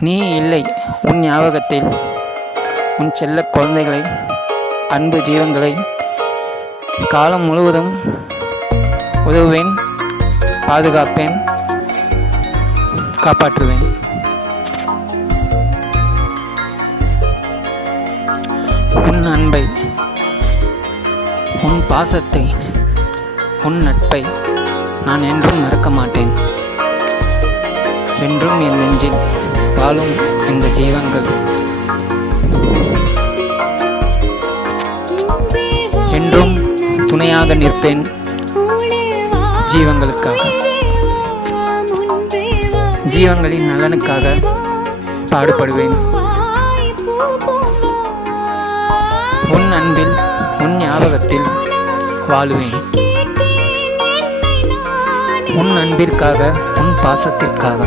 நீ இல்லை உன் ஞாபகத்தில் உன் செல்ல குழந்தைகளை அன்பு ஜீவங்களை காலம் முழுவதும் உதவுவேன் பாதுகாப்பேன் காப்பாற்றுவேன். உன் அன்பை உன் பாசத்தை உன் நட்பை நான் என்றும் மறக்க மாட்டேன். என்றும் என் நெஞ்சில் வாழும் இந்த ஜீவங்கள் என்றும் துணையாக நிற்பேன் ஜீவங்களுக்காக. ஜீவங்களின் நலனுக்காக பாடுபடுவேன். உன் அன்பில் உன் ஞாபகத்தில் வாழுவேன். உன் அன்பிற்காக உன் பாசத்திற்காக.